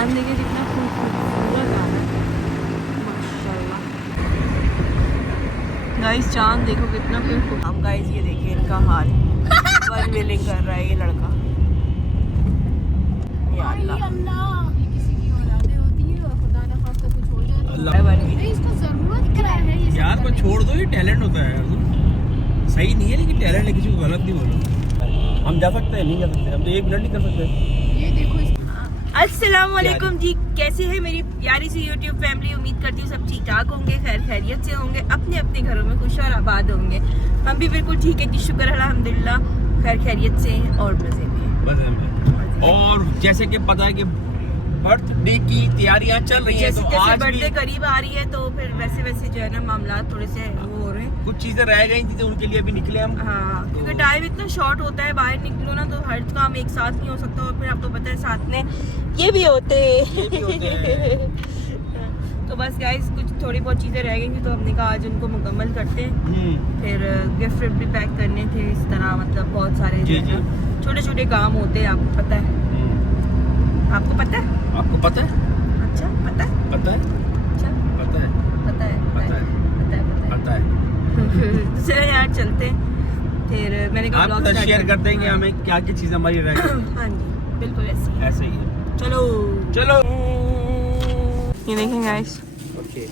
चांद देखिए कितना खूबसूरत आ रहा है माशाल्लाह। गाइस चांद देखो कितना खूबसूरत। हम गाइस ये देखिए इनका हाल अनविलिंग कर रहा है ये लड़का। या अल्लाह ये किसी की औलादे होती है और खुदा ना खास्ता कुछ हो जाए तो इसको जरूरत क्या है यार को छोड़ दो, ये टैलेंट होता है यार। सही नहीं है लेकिन टैलेंट है, किसी को गलत नहीं बोलो। हम जा सकते हैं, नहीं जा सकते, हम तो 1 मिनट नहीं कर सकते। ये देखो अस्सलाम वालेकुम जी, कैसी है मेरी प्यारी सी यूट्यूब फैमिली। उम्मीद करती हूँ सब ठीक ठाक होंगे, खैर खैरियत से होंगे, अपने अपने घरों में खुश और आबाद होंगे। हम भी बिल्कुल ठीक है जी, शुक्र अल्हम्दुलिल्लाह, खैर खैरियत से हैं और मजे में। और जैसे कि पता है कि बर्थडे की तैयारियां चल रही हैं, तो आज बर्थडे करीब आ रही है तो फिर वैसे वैसे जो है ना मामला थोड़े से वो हो रहे हैं। कुछ चीजें रह गई थी तो उनके लिए अभी निकले हम। हाँ, क्योंकि टाइम इतना शॉर्ट होता है, बाहर निकलो ना तो हर काम एक साथ नहीं हो सकता। और फिर आपको पता है साथ में ये भी होते हैं। तो बस गाइस कुछ थोड़ी बहुत चीजें रह गई थी तो हमने कहा आज उनको मुकम्मल करते हैं। फिर गिफ्ट भी पैक करने थे, इस तरह मतलब बहुत सारे छोटे छोटे काम होते हैं, आपको पता है। आपको पता है? आपको पता है? अच्छा पता है? पता है? अच्छा पता है? पता है? पता है? पता है? पता है? चलो यार चलते हैं। फिर मैंने कहा आप शेयर कर देंगे हमें क्या क्या चीजें हमारी रह गई। हाँ जी बिल्कुल ऐसे ही है। चलो चलो ये देखें गाइस ओके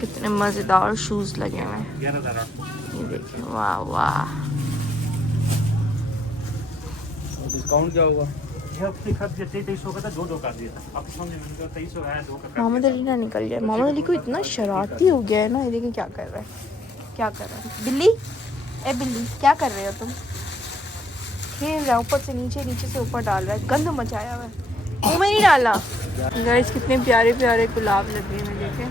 कितने मजेदार शूज लगे हुए हैं। ये देखें, वाह वाह। डिस्काउंट क्या होगा? मोहम्मद अली ना निकल जाए। मोहम्मद अली को इतना शरारती हो गया है ना, ये देखें क्या कर रहा है, क्या कर रहा है। बिल्ली, ए बिल्ली क्या कर रहे हो तुम? खेल रहा है, ऊपर से नीचे, नीचे से ऊपर डाल रहा है, गंद मचाया हुआ है, मुँह में नहीं डाला। गाइस कितने प्यारे प्यारे गुलाब लगे हुए देखें।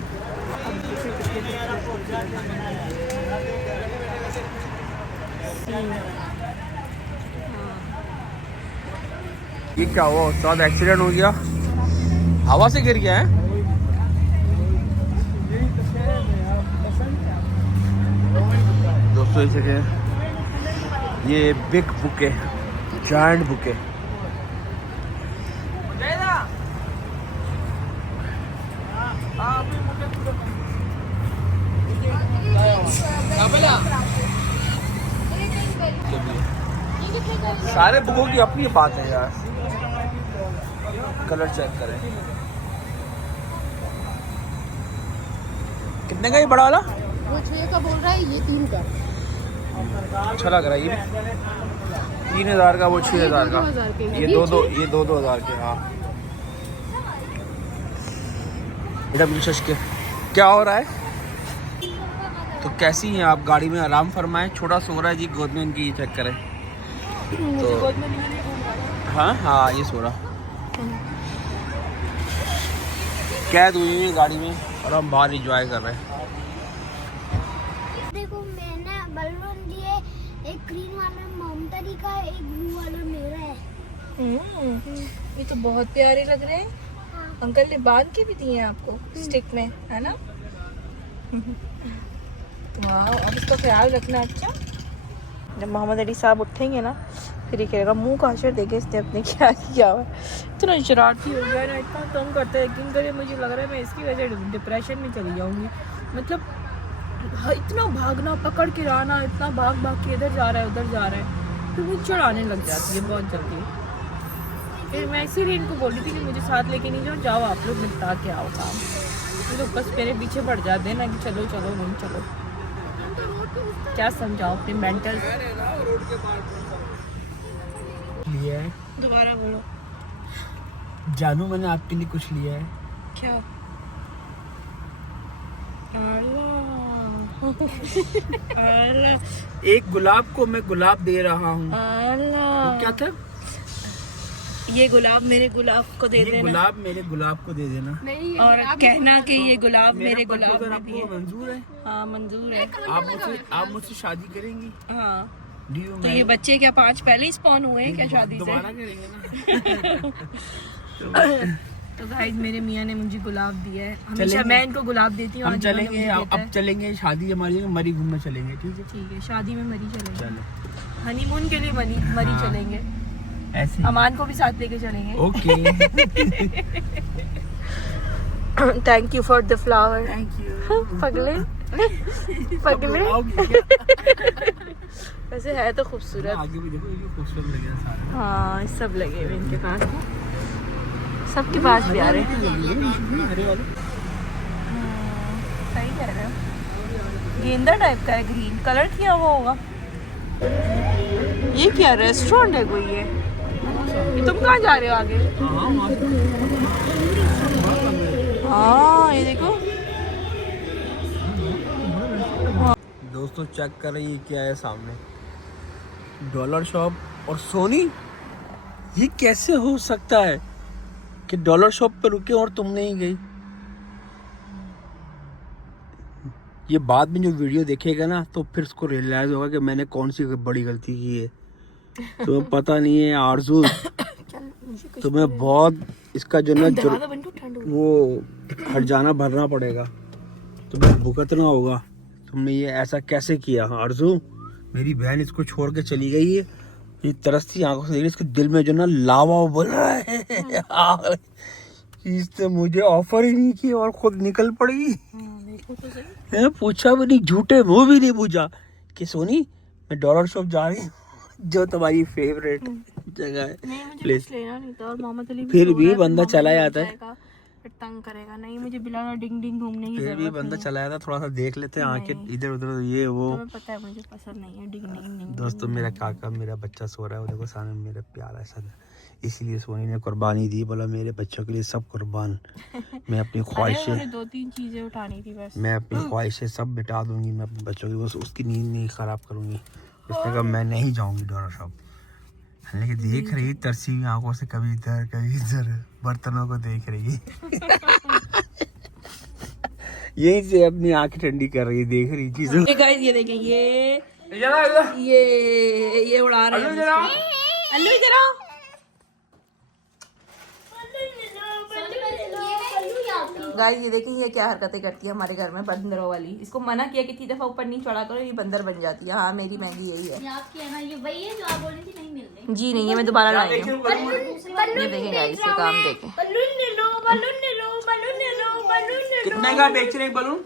ये क्या हुआ उस्ताद? एक्सीडेंट हो गया, हवा से गिर गया है। दोस्तों इसे क्या, ये बिग बुके, जायंट बुके। सारे बुकों की अपनी बात है यार। कलर चेक करें, कितने का ये बड़ा वाला? वो 6 का बोल रहा है, ये 3 का। अच्छा लग रहा है ये भी। 3000 का, वो 6000 का। ये दो 2000 के। हाँ बेटा पूछो के क्या हो रहा है। तो कैसी हैं आप? गाड़ी में आराम फरमाएं। छोटा सो रहा है जी, गोद में इनकी, ये चेक करें तो। हाँ हाँ ये सो रहा, कैद हुई है गाड़ी में और हम बाहर एंजॉय कर रहे हैं। देखो मैंने बलून लिए, एक ग्रीन वाला ममता दी का, एक ब्लू वाला मेरा है। ये तो बहुत प्यारे लग रहे हैं। हाँ। अंकल ने बांध के भी दिए हैं आपको स्टिक में, है ना? वाह, अब इसका ख्याल रखना। अच्छा जब मोहम्मद अली साहब उठेंगे ना फिर ये कहेगा मुंह का हशर देखे इसने अपने क्या किया हुआ। इतना शरारती हो गया ना, इतना तंग करता है, यकीन करिए मुझे लग रहा है मैं इसकी वजह से डिप्रेशन में चली जाऊंगी। मतलब इतना भागना, पकड़ के रहना, इतना भाग भाग के इधर जा रहा है उधर जा रहा है, तो मुझे चढ़ाने लग जाती है बहुत जल्दी। फिर मैं इसीलिए इनको बोली थी कि मुझे साथ लेके नहीं जाओ, जाओ आप लोग निपटा के आओ काम। ये लोग बस मेरे पीछे पड़ जाते हैं ना कि चलो चलो नहीं चलो। क्या समझाओ अपने मेंटल। लिया है, दोबारा बोलो। जानू मैंने आपके लिए कुछ लिया है। क्या? एक गुलाब को मैं गुलाब दे रहा हूँ। अल्लाह, क्या था? ये गुलाब मेरे गुलाब को दे देना। गुलाब मेरे गुलाब को दे देना और कहना कि ये गुलाब मेरे गुलाब में भी है। आपको मंजूर है? हाँ मंजूर है। आप मुझसे शादी करेंगी? हाँ तो ये बच्चे क्या 5 पहले ही स्पॉन हुए हैं क्या शादी से? दोबारा करेंगे ना। तो गाइस मेरे मियाँ ने मुझे गुलाब दिया है, हमेशा मैं इनको गुलाब देती हूँ। हम चलेंगे, अब चलेंगे शादी हमारी, मरी घूमने चलेंगे। ठीक है ठीक है, शादी में मरी चलेंगे, चलो हनीमून के लिए मरी चलेंगे। ऐसे अमान को भी साथ लेके चलेंगे। Okay. Thank you for the flower. Thank you. पगले पगले। वैसे है तो खूबसूरत। आगे भी देखो, ये खूबसूरत लग रहा है सारा। हाँ सब लगे हुए इनके पास ना, सबके पास प्यारे। हरे वाले सही कह रहे हो। गेंदा टाइप का है, ग्रीन कलर किया हुआ होगा। ये क्या रेस्टोरेंट है कोई? ये तुम कहाँ जा रहे हो आगे? हाँ ये देखो। दोस्तों चेक कर रही है क्या है सामने, डॉलर शॉप और सोनी। ये कैसे हो सकता है कि डॉलर शॉप पे रुके और तुम नहीं गई? ये बाद में जो वीडियो देखेगा ना तो फिर उसको रियलाइज होगा कि मैंने कौन सी बड़ी गलती की है। तुम्हें पता नहीं है आरजू, तुम्हें बहुत इसका जो ना वो हर्जाना भरना पड़ेगा, तुम्हें भुगतना होगा। तुमने ये ऐसा कैसे किया आरजू? मेरी बहन इसको छोड़ के चली गई है, ये तरसती आंखों से देख रही, इसके दिल में जो ना लावा उबल रहा है। इसने मुझे ऑफर ही नहीं की और खुद निकल पड़ी। पूछा भी नहीं, झूठे मुंह भी नहीं पूछा कि सोनी मैं डॉलर शॉप जा रही हूँ, जो तुम्हारी फेवरेट जगह है। नहीं मुझे कुछ लेना नहीं था और मोहम्मद अली फिर भी बंदा चला जाता है, फिर तंग करेगा। नहीं मुझे बिलाना डिंग डिंग घूमने की फिर जरूरत भी बंदा चला जाता है, थोड़ा सा देख लेते हैं आंखें इधर उधर ये वो। तुम्हें पता है मुझे पसंद नहीं है डिंग डिंग। दोस्तों मेरा काका, मेरा बच्चा सो रहा है, वो देखो सामने मेरा प्यारा सा, इसीलिए सोनी ने कुर्बानी दी, बोला मेरे बच्चों के लिए सब कुर्बान। मैं अपनी ख्वाहिशें 2-3 चीजें उठानी थी बस। मैं अपनी ख्वाहिशें सब मिटा दूंगी, मैं अपने बच्चों की बस उसकी नींद नहीं खराब करूंगी। उसने कहा मैं नहीं जाऊंगी डॉलर शॉप। लेकिन देख रही तरसी हुई आंखों से, कभी इधर कभी इधर, बर्तनों को देख रही। यही से अपनी आंखें ठंडी कर रही है, देख रही चीजों। ये गाइस ये देखें, ये उड़ा रहे हैं। अल्लू इधर आओ। गाइस ये देखें ये क्या हरकतें करती है हमारे घर में, बंदरों वाली। इसको मना किया कितनी दफा ऊपर नहीं चढ़ा करो, ये बंदर बन जाती है। हाँ मेरी महंगी यही है। आपकी है ना, ये वही है जो आप बोल रही थी नहीं मिल रही। जी नहीं, ये मैं दोबारा लाई हूँ। ये देखें गाइस, ये काम देखें। कितने का बेच रहे बलून?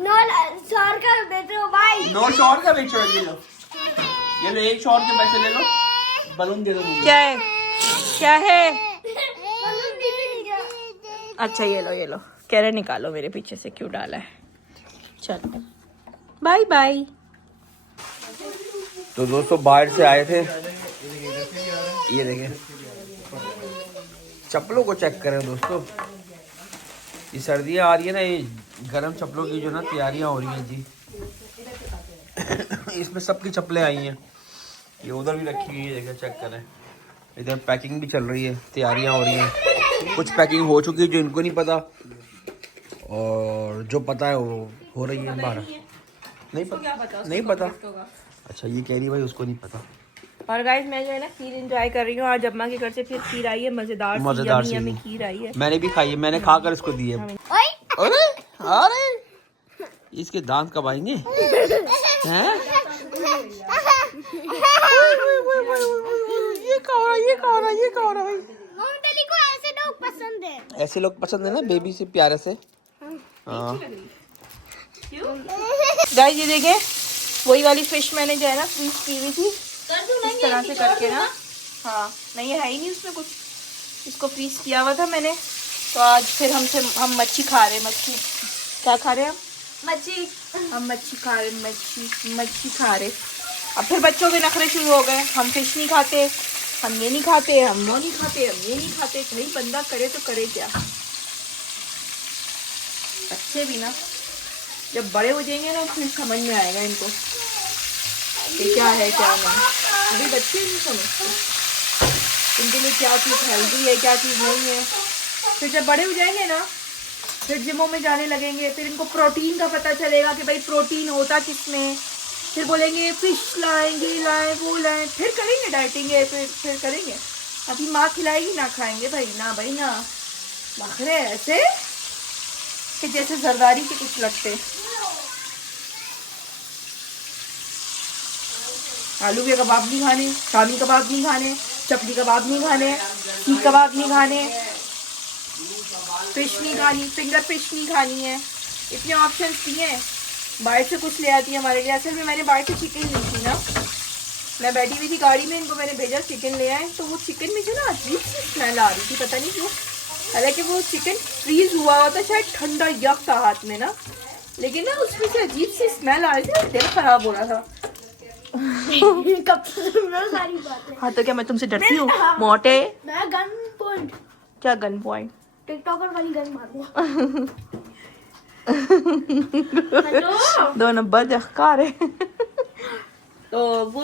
900 का बेच रहे हो भाई। 900 का बेच रहे हो? ये लो 100 के पैसे ले लो, बलून दे दो मुझे। क्या है क्या है? अच्छा ये लो कह रहे निकालो, मेरे पीछे से क्यों डाला है। चलो बाय बाय। तो दोस्तों बाहर से आए थे, ये देखें चप्पलों को चेक करें दोस्तों। ये सर्दियाँ आ रही है ना, ये गर्म चप्पलों की जो ना तैयारियां हो रही हैं जी। इसमें सबकी चप्पलें आई हैं, ये उधर भी रखी हुई है, जगह चेक करें। इधर पैकिंग भी चल रही है, तैयारियां हो रही हैं। कुछ पैकिंग हो चुकी है जो इनको नहीं पता, और जो पता है वो हो रही है बाहर। नहीं पता। अच्छा ये कह रही भाई उसको नहीं पता। और गाइस मैं जो है ना खीर एंजॉय कर रही हूँ। आज अम्मा के घर से फिर खीर आई है, मजेदार सी खीर आई है। मैंने भी खाई है, मैंने खाकर इसको दी है। अरे अरे इसके दांत कब आएंगे? हैं? ये कौन है? मोमडली को ऐसे लोग पसंद है। ऐसे लोग पसंद है ना, बेबी से प्यारे से। हाँ गाइस ये देखें, वही वाली फिश मैंने जो है ना फ्रीज की हुई थी, इस तरह से करके ना। हाँ नहीं है ही नहीं उसमें कुछ, इसको फ्रीज किया हुआ था मैंने। तो आज फिर हम मच्छी खा रहे हैं। मच्छी क्या खा रहे हैं हम? मच्छी। हम मच्छी खा रहे, मच्छी खा रहे। अब फिर बच्चों के नखरे शुरू हो गए, हम फिश नहीं खाते, हम ये नहीं खाते, हम वो नहीं खाते, हम ये नहीं खाते। भाई बंदा करे तो करे क्या। बच्चे भी ना जब बड़े हो जाएंगे ना फिर समझ में आएगा इनको कि क्या है क्या नहीं। अभी बच्चे नहीं समझते इनके लिए क्या चीज़ हेल्दी है क्या चीज़ नहीं है। फिर जब बड़े हो जाएंगे ना, फिर जिमों में जाने लगेंगे, फिर इनको प्रोटीन का पता चलेगा कि भाई प्रोटीन होता किसमें। फिर बोलेंगे फिश लाएंगे, वो लाएं, फिर करेंगे डाइटिंग, फिर करेंगे। अभी माँ खिलाएगी ना खाएंगे भाई ना नखरे ऐसे कि जैसे जरदारी के कुछ लगते। आलू के कबाब नहीं खाने, शामी कबाब नहीं खाने, चपली कबाब नहीं खाने, सीख कबाब नहीं खाने, फिश नहीं खानी, फिंगर फिश नहीं खानी है, इतने ऑप्शंस दिए हैं। बाहर से कुछ ले आती है हमारे लिए। असल में मैंने बाहर से चिकन ली थी ना, मैं बैठी हुई थी गाड़ी में, इनको मैंने भेजा चिकन ले आए, तो वो चिकन में जो ना अजीब सी स्मेल आ रही थी, पता नहीं क्यों। हालांकि वो चिकन फ्रीज हुआ हुआ था, शायद ठंडा यक था हाथ में ना, लेकिन ना उसमें से अजीब सी स्मेल आ रही थी, दिल खराब हो रहा था। सारी बातें। हाँ तो क्या मैं तुमसे डरती हूँ मोटे? मैं गन पॉइंट, क्या गन पॉइंट? टिकटॉकर वाली गन मारूंगा। हेलो दो नंबर जख्कार है। तो वो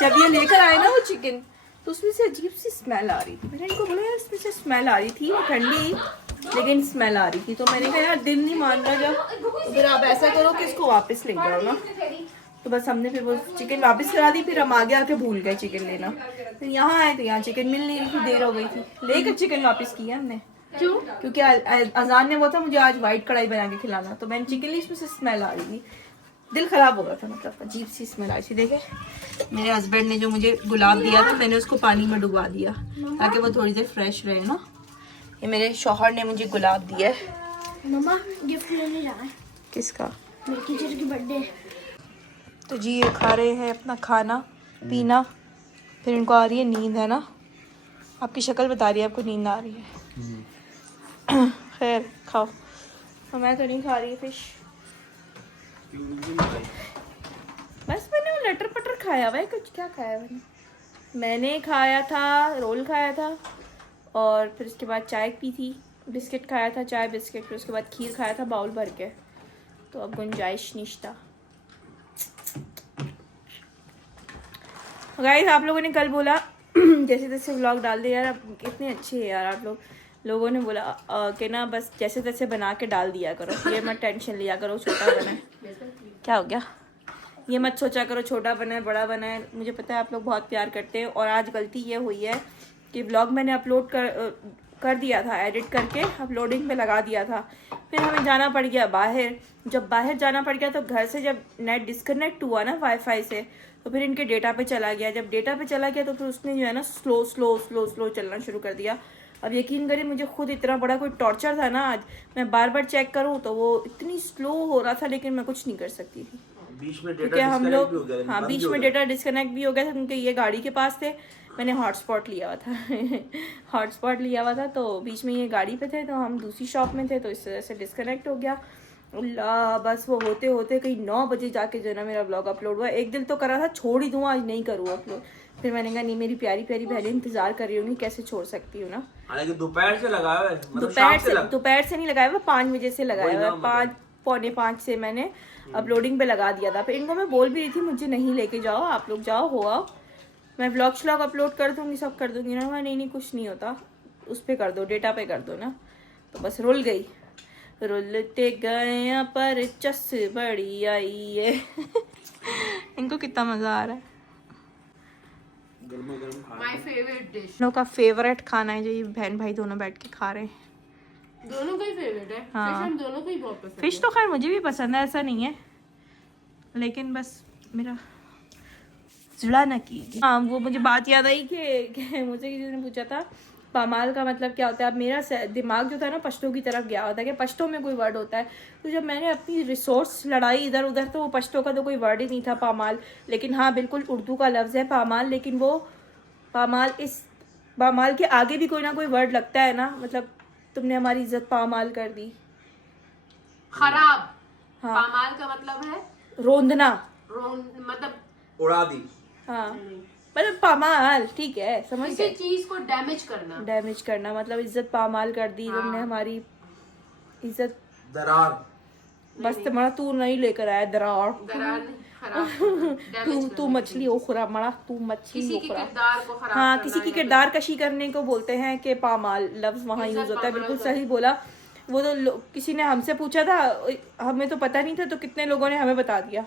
जब ये लेकर आए ना वो चिकन, तो उसमें से अजीब सी स्मेल आ रही थी। मैंने इनको बोला यार इसमें से स्मेल आ रही थी, वो ठंडी लेकिन स्मेल आ रही थी। तो मैंने कहा यार दिल नहीं मान रहा, जब फिर आप ऐसा करो कि इसको वापस ले जाओ ना। तो बस हमने फिर वो चिकन वापस करा दी, फिर हम आगे आके भूल गए चिकन लेना। फिर यहाँ आए तो यहाँ चिकन मिल नहीं रही थी, देर हो गई थी, लेकर चिकन वापस किया हमने। क्यों? क्योंकि अजान ने वो था मुझे आज वाइट कढ़ाई बना के खिलाना, तो मैंने चिकन ली, इसमें से स्मेल आ रही थी, दिल खराब हो रहा था, मतलब अजीब सी स्मेल आई थी। देखे मेरे हस्बैंड ने जो मुझे गुलाब दिया था, मैंने उसको पानी में डुबा दिया ताकि वो थोड़ी देर फ्रेश रहे ना। ये मेरे शौहर ने मुझे गुलाब दिया है। मम्मा गिफ्ट लेने जाना है। किसका? मेरी टीचर की बर्थडे। तो जी ये खा रहे हैं अपना खाना पीना, फिर इनको आ रही है नींद, है ना? आपकी शक्ल बता रही है आपको नींद आ रही है। खैर खाओ, तो मैं तो नहीं खा रही फिश, बस मैंने वो लटर पटर खाया हुआ है। कुछ क्या खाया मैंने खाया था, रोल खाया था, और फिर उसके बाद चाय पी थी, बिस्किट खाया था, चाय बिस्किट, फिर उसके बाद खीर खाया था बाउल भर के। तो अब गुंजाइश निश्ता। गाइस आप लोगों ने कल बोला जैसे तैसे व्लॉग डाल दे यार, अब कितने अच्छे हैं यार आप लोगों ने बोला कि ना बस जैसे तैसे बना के डाल दिया करो, ये मत टेंशन लिया करो छोटा बना है। क्या हो गया? ये मत सोचा करो छोटा बना है बड़ा बना है। मुझे पता है आप लोग बहुत प्यार करते हैं, और आज गलती ये हुई है कि व्लॉग मैंने अपलोड कर दिया था, एडिट करके अपलोडिंग पे लगा दिया था, फिर हमें जाना पड़ गया बाहर। जब बाहर जाना पड़ गया तो घर से जब नेट डिस्कनेक्ट हुआ ना वाईफाई से, तो फिर इनके डेटा पे चला गया। जब डेटा पे चला गया तो फिर उसने जो है ना स्लो चलना शुरू कर दिया। अब यकीन करिए मुझे खुद इतना बड़ा कोई टॉर्चर था ना आज, मैं बार बार चेक करूँ तो वो इतनी स्लो हो रहा था, लेकिन मैं कुछ नहीं कर सकती थी बीच में क्योंकि हम लोग, हाँ बीच में डेटा डिस्कनेक्ट भी हो गया था, क्योंकि ये गाड़ी के पास थे, मैंने हॉटस्पॉट लिया हुआ था हॉटस्पॉट लिया हुआ था, तो बीच में ये गाड़ी पे थे, तो हम दूसरी शॉप में थे, तो इस तरह से डिस्कनेक्ट हो गया। अल्लाह, बस वो होते होते कहीं 9 बजे जाके जो है ना मेरा ब्लॉग अपलोड हुआ। एक दिन तो करा था छोड़ ही दूँ, आज नहीं करूँ अपलोड। फिर मैंने कहा नहीं, मेरी प्यारी प्यारी बहनें इंतजार कर रही होंगी, कैसे छोड़ सकती हूँ ना। हालांकि दोपहर से लगाया हुआ है, मतलब दोपहर से नहीं लगाया हुआ, 5 बजे से लगाया हुआ है, 5 पौने 5 से मैंने अपलोडिंग पे लगा दिया था। फिर इनको मैं बोल भी रही थी मुझे नहीं लेके जाओ, आप लोग जाओ हो आओ, मैं व्लॉग श्लॉग अपलोड कर दूंगी, सब कर दूंगी ना। नहीं कुछ नहीं होता, उस पर कर दो, डेटा पे कर दो ना। तो बस रुल गई, रुलते गए पर चस बड़ी आई है इनको कितना मजा आ रहा है। माय फेवरेट डिश, लोगों का फेवरेट खाना है जो ये बहन भाई दोनों बैठ के खा रहे हैं। दोनों का ही फेवरेट है। हाँ। फिश हम दोनों को ही बहुत पसंद फिश तो खैर मुझे भी पसंद है, ऐसा नहीं है, लेकिन बस मेरा जुड़ा ना कीजिए। हाँ वो मुझे बात याद आई कि मुझे किसी ने पूछा था पामाल का मतलब क्या होता है। अब मेरा दिमाग जो था ना पश्तो की तरफ गया होता है कि पश्तो में कोई वर्ड होता है, तो जब मैंने अपनी रिसोर्स लड़ाई इधर उधर, तो वो पश्तो का तो कोई वर्ड ही नहीं था पामाल। लेकिन हाँ बिल्कुल उर्दू का लफ्ज़ है पामाल, लेकिन वो पामाल, इस पामाल के आगे भी कोई ना कोई वर्ड लगता है ना, मतलब तुमने हमारी इज्जत पामाल कर दी, खराब। हाँ। पामाल का मतलब है रोंदना, मतलब उड़ा दी। हाँ मतलब पामाल, ठीक है समझ किसी गए। चीज को डैमेज करना, डैमेज करना मतलब इज्जत पामाल कर दी तुमने हमारी इज्जत। दरार। बस तुम्हारा तू नहीं लेकर आया दरार, दरार नहीं, खराब तू मछली ओखरा मड़ा, तू मछली किसी के ओखरा। किरदार को खराब हाँ करना किसी की या किरदार कशी करने को बोलते हैं कि पामाल लफ्ज वहाँ यूज होता है। बिल्कुल सही बोला। वो तो किसी ने हमसे पूछा था, हमें तो पता नहीं था, तो कितने लोगों ने हमें बता दिया।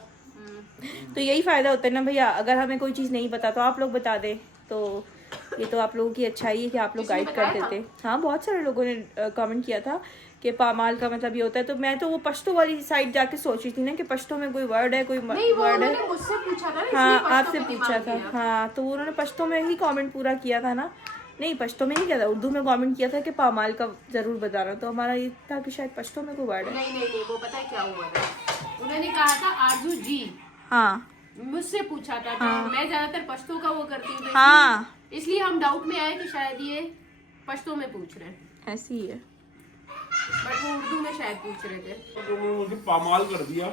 तो यही फायदा होता है ना भैया, अगर हमें कोई चीज़ नहीं पता तो आप लोग बता दें, तो ये तो आप लोगों की अच्छाई है कि आप लोग गाइड कर देते। हाँ बहुत सारे लोगों ने कमेंट किया था कि पामाल का मतलब ये होता है। तो मैं तो वो पश्तो वाली साइड जाके सोची थी ना कि पश्तो में कोई वर्ड है, कोई नहीं, वो वर्ड है। उन्होंने मुझसे पूछा था ना, हाँ, इसलिए आपसे पश्तो में पूछा दिमाग था। दिया। हाँ, तो उन्होंने पश्तो में ही कमेंट पूरा किया था ना। नहीं, पश्तो में नहीं किया था, उर्दू में कमेंट किया था कि पामाल का जरूर बताना। तो हमारा ये था कि शायद पश्तो में कोई वर्ड है। नहीं, वो पता है क्या हुआ था, उन्होंने कहा था आरजू जी, हाँ मुझसे पूछा था। तो मैं ज्यादातर पश्तो का वो करती हूँ, तो हाँ, इसलिए हम डाउट में आए कि शायद ये पश्तो में पूछ रहे हैं, ऐसी ही है। बट वो उर्दू में शायद पूछ रहे थे। तो मुझे पामाल कर दिया।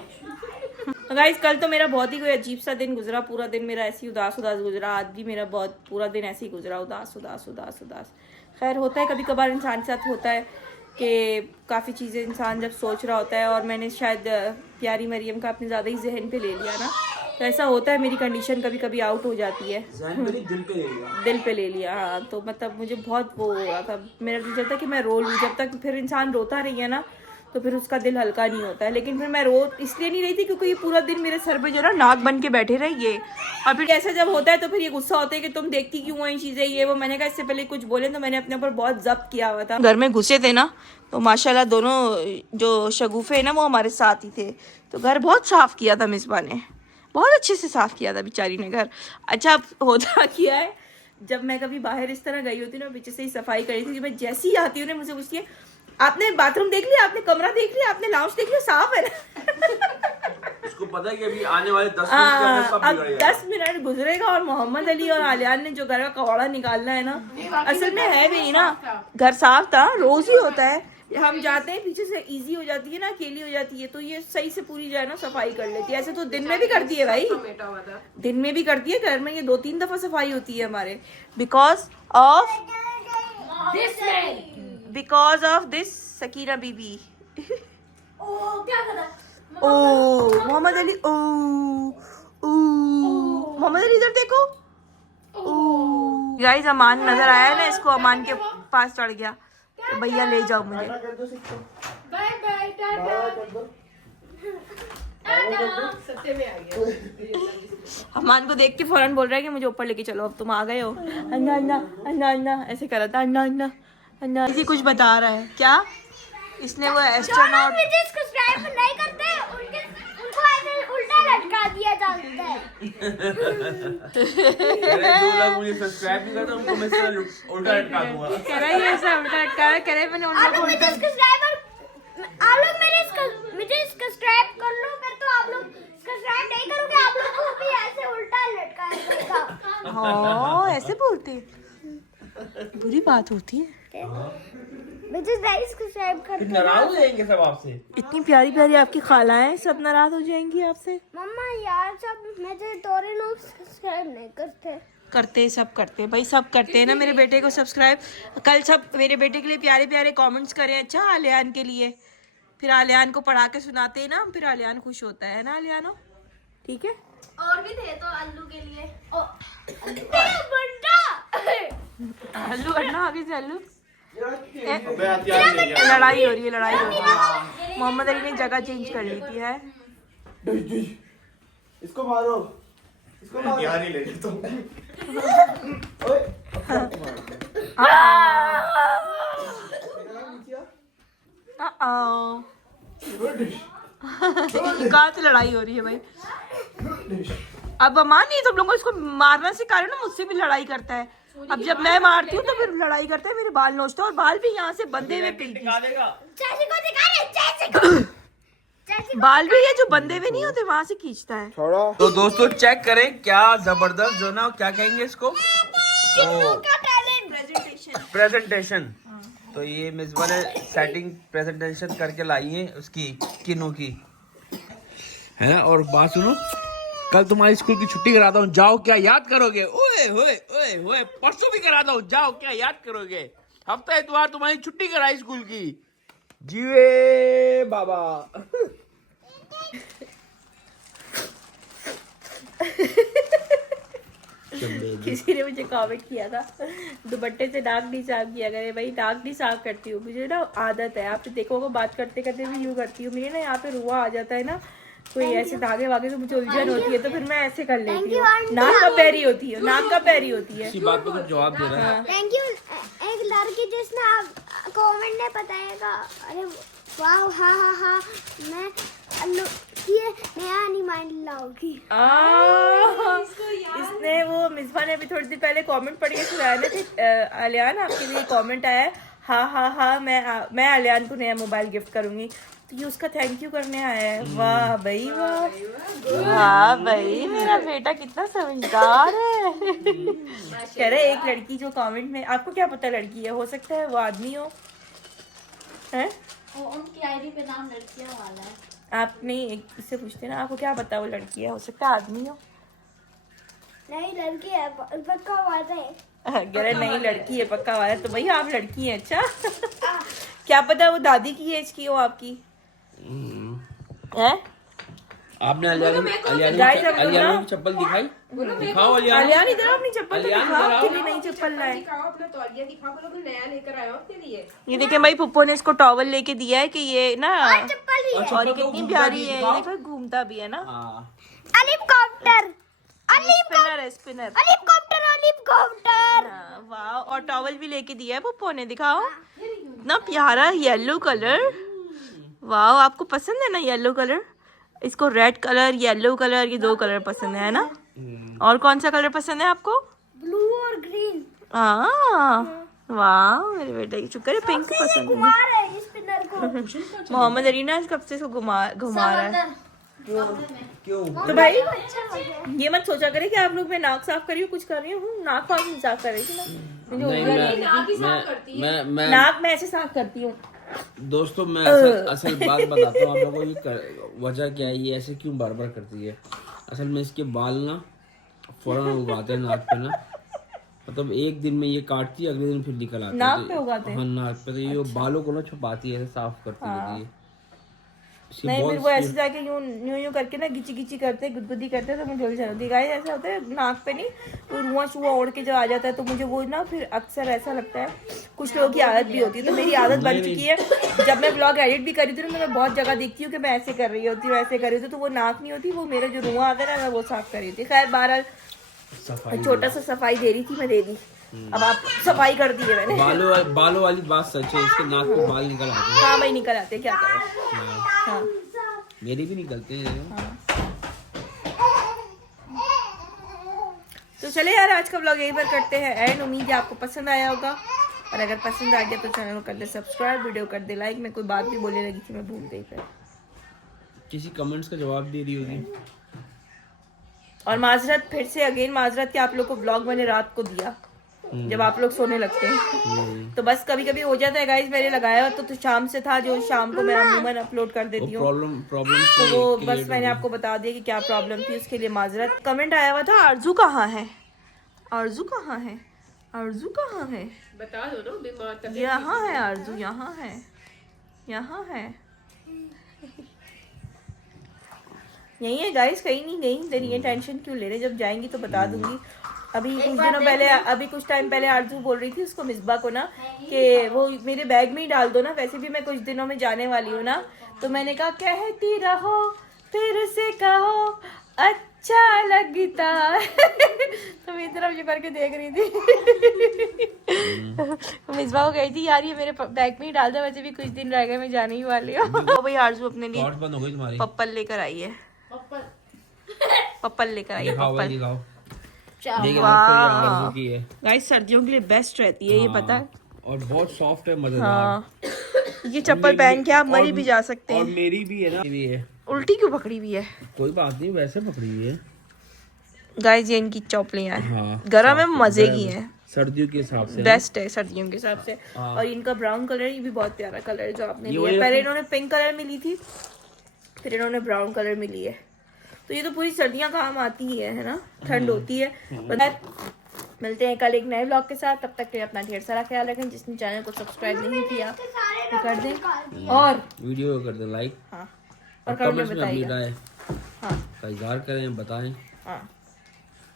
तो गाइस, कल तो मेरा बहुत ही कोई अजीब सा दिन गुजरा। पूरा दिन मेरा ऐसे ही उदास गुजरा। आज भी मेरा बहुत पूरा दिन ऐसे ही गुजरा, उदास। खैर, होता है कभी कभार इंसान के साथ, होता है कि काफ़ी चीज़ें इंसान जब सोच रहा होता है, और मैंने शायद प्यारी मरियम का अपने ज़्यादा ही जहन पे ले लिया ना, तो ऐसा होता है। मेरी कंडीशन कभी कभी आउट हो जाती है, दिल पे ले लिया। हाँ, तो मतलब मुझे बहुत वो हो रहा था, मेरा दिल चाहता कि मैं रो लूँ। जब तक फिर इंसान रोता रही है ना, तो फिर उसका दिल हल्का नहीं होता है। लेकिन फिर मैं रो इसलिए नहीं रही थी क्योंकि ये पूरा दिन मेरे सर पे जो ना नाक बन के बैठे रहे ये। और फिर ऐसा जब होता है तो फिर ये गुस्सा होता है कि तुम देखती क्यों हो ये चीज़ें, ये वो। मैंने कहा इससे पहले कुछ बोले तो मैंने अपने ऊपर बहुत जब्त किया हुआ था। घर में घुसे थे ना, तो माशाल्लाह दोनों जो शगुफे हैं ना वो हमारे साथ ही थे। तो घर बहुत साफ़ किया था मिसबा ने, बहुत अच्छे से साफ़ किया था बेचारी ने घर। अच्छा, होता किया है, जब मैं कभी बाहर इस तरह गई होती ना, पीछे से ही सफाई करी थी, मैं जैसे ही आती हूँ ना, मुझसे पूछती है आपने बाथरूम देख लिया, आपने कमरा देख लिया, आपने लाउंज देख लिया, साफ है ना। उसको पता है कि अभी आने वाले 10 मिनट के अंदर सब अब बिगड़ जाएगा। 10 मिनट गुजरेगा और मोहम्मद अली और आलियान ने जो घर का कबाड़ा निकालना है ना, असल में है भी ना, घर साफ था, रोज ही होता है। हम जाते हैं पीछे से इजी हो जाती है ना, अकेली हो जाती है, तो ये सही से पूरी जो है ना सफाई कर लेती है। ऐसे तो दिन में भी करती है भाई, दिन में भी करती है। घर में ये 2-3 दफा सफाई होती है हमारे, बिकॉज ऑफ दिस सकीना बीबी। ओ मोहम्मद अली, ओ मोहम्मद अली इधर देखो। गाइस, अमान नजर आया ना इसको, अमान के पास चढ़ गया तो भैया ले जाओ मुझे। Bye bye, tata. सत्य में आ गया। अमान को देख के फौरन बोल रहा है कि मुझे ऊपर लेके चलो, अब तुम आ गए हो। अन्ना अन्ना अन्ना अन्ना ऐसे कर रहा था, अन्ना अन्ना अन्ना। इसी कुछ बता रहा है क्या, इसने वो एस्ट्रोनॉट सब्सक्राइब नहीं करते उनको ऐसे उल्टा लटका दिया जाता है। जो लोग मुझे सब्सक्राइब नहीं करते उनको मैं इससे उल्टा लटका दूंगा। कह रहा है ये सब उल्टा लटका रहा है, कह रहा है मैंने उन लोगों को उल्टा। आप लोग मुझे सब्सक्राइब कर लो, फिर तो आप लोग सब्सक्राइब नहीं करोगे, आप लोग को भी ऐसे उल्टा लटका। हाँ, ऐसे बोलते बुरी बात होती है। मुझे नहीं सब्सक्राइब कर। नाराज हो जाएंगे सब आपसे। इतनी प्यारी प्यारी आपकी खालाएं, सब नाराज हो जाएंगी आपसे। मम्मा यार, सब मुझे तोरे लोग सब्सक्राइब नहीं करते। सब करते भाई, सब करते हैं ना मेरे बेटे को सब्सक्राइब। कल सब मेरे बेटे के लिए प्यारे प्यारे कमेंट्स करें, अच्छा आलियान के लिए, फिर आलियान को पढ़ा के सुनाते हैं ना, फिर आलियान खुश होता है ना आलियानो, ठीक है। और भी थे तो अल्लू के लिए अल्लू अन्ना, आगे से अल्लू। लड़ाई हो रही है। मोहम्मद अली ने जगह चेंज कर ली थी है। इसको मारो, इसको मारो। यहाँ नहीं ले तुम। कहाँ से लड़ाई हो रही है भाई। अब अमान नहीं, तुम लोगों को इसको मारना सिखा रहे हो ना, मुझसे भी लड़ाई करता है। अब जब मैं मारती हूँ तो फिर लड़ाई करता है, मेरे बाल नोचता है, और बाल भी यहाँ से बंधे हुए पिंकी। बाल भी ये जो बंधे हुए नहीं होते वहां से खींचता है। तो दोस्तों चेक करें क्या जबरदस्त जो ना, क्या कहेंगे इसको, प्रेजेंटेशन। तो ये मिसबा ने सेटिंग प्रेजेंटेशन करके लाई है उसकी, किनू की है ना। और बात सुनो, कल तुम्हारी स्कूल की छुट्टी कराता हूँ, जाओ क्या याद करोगे। ओए होए ओए होए, परसों भी कराता हूँ, जाओ क्या याद करोगे। हफ्ता इतवार तुम्हारी छुट्टी कराई स्कूल की, जीवे बाबा। किसी ने मुझे कमेंट किया था, दुपट्टे से नाक नहीं साफ किया करे। भाई नाक नहीं साफ करती हूँ, मुझे ना आदत है, आप देखोगे बात करते करते भी यूँ करती हूँ। मेरे ना यहाँ पे रुआ आ जाता है ना, कोई ऐसे धागे वागे तो मुझे उलझन होती है, तो फिर मैं ऐसे कर लेती हूँ। नाक का पैरी होती है, नाक का पैरी होती है। इसी बात पे कुछ जवाब दे रहा है। Thank you. एक लड़की जिसने कमेंट में बताएगा। अरे वाह, हाँ हाँ हाँ, मैं ये नया एनिमल लाऊंगी। इसने वो मिसबा ने अभी थोड़ी देर पहले कमेंट पढ़ के सुनाया ना थे। आलियान आपके लिए कमेंट आया है, हाँ हाँ हाँ मैं आलियान को नया मोबाइल गिफ्ट करूंगी। तो ये उसका थैंक यू करने आया है। वाह भाई वाह, वाह भाई मेरा बेटा कितना समझदार है। कह रहे एक लड़की जो कमेंट में, आपको क्या पता लड़की है, हो सकता है वो आदमी हो, है? उनकी आईडी पे नाम लड़कियां वाला है। आप नहीं इससे पूछते ना, आपको क्या पता वो लड़की है, हो सकता है आदमी हो। नहीं लड़की है, पक्का वादा है। कह रहे नहीं लड़की है पक्का वाला। तो भाई आप लड़की हैं? अच्छा क्या पता वो दादी की एज की हो आपकी, हैं? आपने अलियान की चप्पल दिखाई? दिखाओ अलियान। अलियान इधर अपनी चप्पल तो अलियान दिखाओ, इधर आओ। आपके लिए नई चप्पल लाए। दिखाओ अपना तौलिया दिखाओ, बोलो मैं नया लेकर आया हूँ आपके लिए। ये देखे भाई पुप्पो ने इसको टॉवल लेके दिया है कि ये ना, चप्पल भी है। और ये कितनी प्यारी है, ये देखो घूमता भी है ना। हाँ। हेलीकॉप्टर, स्पिनर है स्पिनर। Helicopter, helicopter. वाह, और टॉवल भी लेके दिया है पुप्पो ने, दिखाओ इतना प्यारा येलो कलर। वाह, आपको पसंद है ना येलो कलर? इसको रेड कलर, येलो कलर, ये दो कलर पसंद है ना? और कौन सा कलर पसंद है आपको? ब्लू और ग्रीन। वाह मेरे बेटे की शुक्र है पिंक पसंद है। घुमा रहे हैं इस स्पिनर को। मोहम्मद अरीना कब से इसको घुमा रहा है। क्यों? तो भाई ये मत सोचा करे कि आप लोग मैं नाक साफ कर रही हूँ, कुछ कर रही हूँ। नाक वाक नहीं साफ कर रही थी ना, मुझे हो गया। नाक मैं ऐसे साफ करती हूँ। दोस्तों मैं असल बात बताता हूँ आप लोगों को, वजह क्या है ये ऐसे क्यों बार बार करती है। असल में इसके बाल ना फौरन उगाते हैं नाक पे ना, मतलब एक दिन में ये काटती है, अगले दिन फिर निकल आते हैं। नाक पे उगाते हैं? हाँ नाक पे। तो ये बालों को ना छुपाती है, साफ करती है ये। नहीं फिर वो ऐसे जाके यूं करके ना गिची गिची करते, गुदगुदी करते, तो मुझे उलझन होती है। गाइस ऐसा होता है नाक पे नहीं, तो रुआ शुआ ओढ़ के जो आ जाता है, तो मुझे वो ना फिर अक्सर ऐसा लगता है। कुछ लोगों की आदत भी होती है, तो मेरी आदत बन चुकी है। जब मैं ब्लॉग एडिट भी करी थी तो मैं बहुत जगह देखती हूँ कि मैं ऐसे कर रही होती हूँ, ऐसे कर रही होती, तो वो नाक नहीं होती, वो मेरा जो रुआ आता है ना, मैं वो साफ कर रही थी। खैर बहरहाल छोटा सा सफाई दे रही थी, मैं दे दी। अब आप सफाई कर दी है मैंने। बालों वाली बात सच है, इसके नाक पे बाल निकल आते हैं। हाँ भाई निकल आते, क्या करें। हाँ मेरे भी निकलते हैं। तो चले यार आज का व्लॉग यहीं पर करते हैं एंड। उम्मीद है आपको पसंद आया होगा, और अगर पसंद आ गया तो चैनल को कर दे सब्सक्राइब, वीडियो कर दे लाइक। मैं कोई बात भी बोलने लगी थी, मैं भूल गई फिर। किसी कमेंट्स का जवाब दे रही होगी। और माजरत, फिर से अगेन माजरत कि आप लोग को व्लॉग मैंने रात को दिया जब आप लोग सोने लगते हैं। तो बस कभी कभी हो जाता है गाइस, मैंने लगाया तो शाम से था, जो शाम को मैं अमूमन अपलोड कर देती हूँ। प्रॉब्लम तो वो बस मैंने आपको बता दिया कि क्या प्रॉब्लम थी, उसके लिए माजरत। कमेंट आया हुआ था आरजू कहाँ है, आरजू कहाँ है, आरजू कहाँ है, बता दो ना, बीमार यहाँ है आरजू, यहाँ है, यहाँ है, यही है गाइस, कहीं नहीं गई। देन ये टेंशन क्यों ले रहे, जब जाएंगी तो बता दूंगी। अभी कुछ टाइम पहले आरजू बोल रही थी उसको, मिसबा को ना, कि वो मेरे बैग में ही डाल दो ना, वैसे भी मैं कुछ दिनों में जाने वाली हूँ ना। तो मैंने कहा कहती रहो फिर से कहो अच्छा लगता तो मैं इधर ये करके देख रही थी। मिसबा को कही थी यार ये मेरे बैग में ही डाल दो, वैसे भी कुछ दिन रह गए, मैं जाने ही वाली हूँ। तो भाई आरजू अपने लिए बंद हो गई तुम्हारी। पप्पल लेकर आई है, पप्पल लेकर आई है, पप्पल। गाइस सर्दियों के लिए बेस्ट रहती है, ये पता है, और बहुत सॉफ्ट है, मजेदार। हाँ ये चप्पल पहन के आप मरी भी जा सकते और हैं। मेरी भी है ना, भी है। उल्टी क्यों पकड़ी हुई है? कोई बात नहीं, वैसे पकड़ी हुई है। गाइस ये इनकी चौपलियां हैं, हाँ, गर्म है, मजे की है, सर्दियों के हिसाब से बेस्ट है सर्दियों के हिसाब से। और इनका ब्राउन कलर, ये भी बहुत प्यारा कलर है जो आपने लिया है। पहले इन्होंने पिंक कलर में ली थी, फिर इन्होंने ब्राउन कलर में ली है। तो ये तो पूरी सर्दियां काम आती ही है ना, ठंड होती है। मिलते हैं कल एक नए ब्लॉग के साथ, तब तक के लिए अपना ढेर सारा ख्याल रखें। जिसने चैनल को सब्सक्राइब नहीं किया तो कर दें, और वीडियो कर दें लाइक, हाँ और कमेंट में अपनी बताइए, राय हाँ का इजहार करें, बताएं हाँ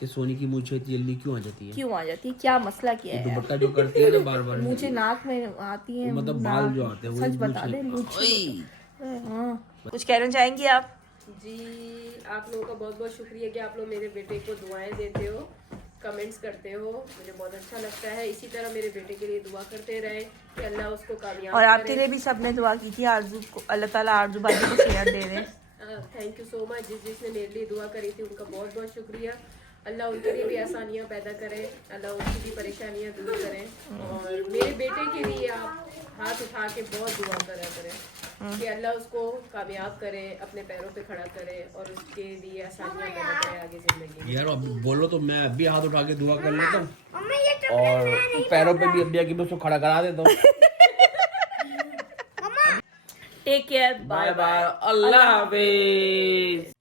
कि सोनी की मूंछें जल्दी क्यों आ जाती है, क्यों आ जाती है, क्या मसला क्या है। दुपट्टा जो करती है ना बार बार, मुझे नाक में आती है, मतलब बाल जो आते हैं वो सच बता दे। हाँ कुछ कहना चाहेंगी आप? जी आप लोगों का बहुत बहुत शुक्रिया कि आप लोग मेरे बेटे को दुआएं देते हो, कमेंट्स करते हो, मुझे बहुत अच्छा लगता है। इसी तरह मेरे बेटे के लिए दुआ करते रहे कि अल्लाह उसको कामयाब और आपके करे। लिए भी सबने दुआ की थी आरजू को, अल्लाह ताला आरजू बाजी को सेहत दे दे। Thank you so much. जिसने मेरे लिए दुआ करी थी उनका बहुत बहुत शुक्रिया। अल्लाह उनके लिए भी आसानियाँ पैदा करे, अल्लाह उनकी भी परेशानियाँ दूर करें। और मेरे बेटे के लिए आप हाथ उठा के बहुत दुआ करा करें कि अल्लाह उसको कामयाब करे, अपने पैरों पे खड़ा करे और उसके लिए आसानियाँ पैदा करे आगे जिंदगी में। यार अब बोलो तो मैं अभी हाथ उठा के दुआ कर लेता हूँ मम्मी ये चॉकलेट और मैं नहीं पैरों पे भी अब्बिया की भी उसको खड़ा करा देता हूँ। टेक केयर, बाय बाय, अल्लाह हाफिज।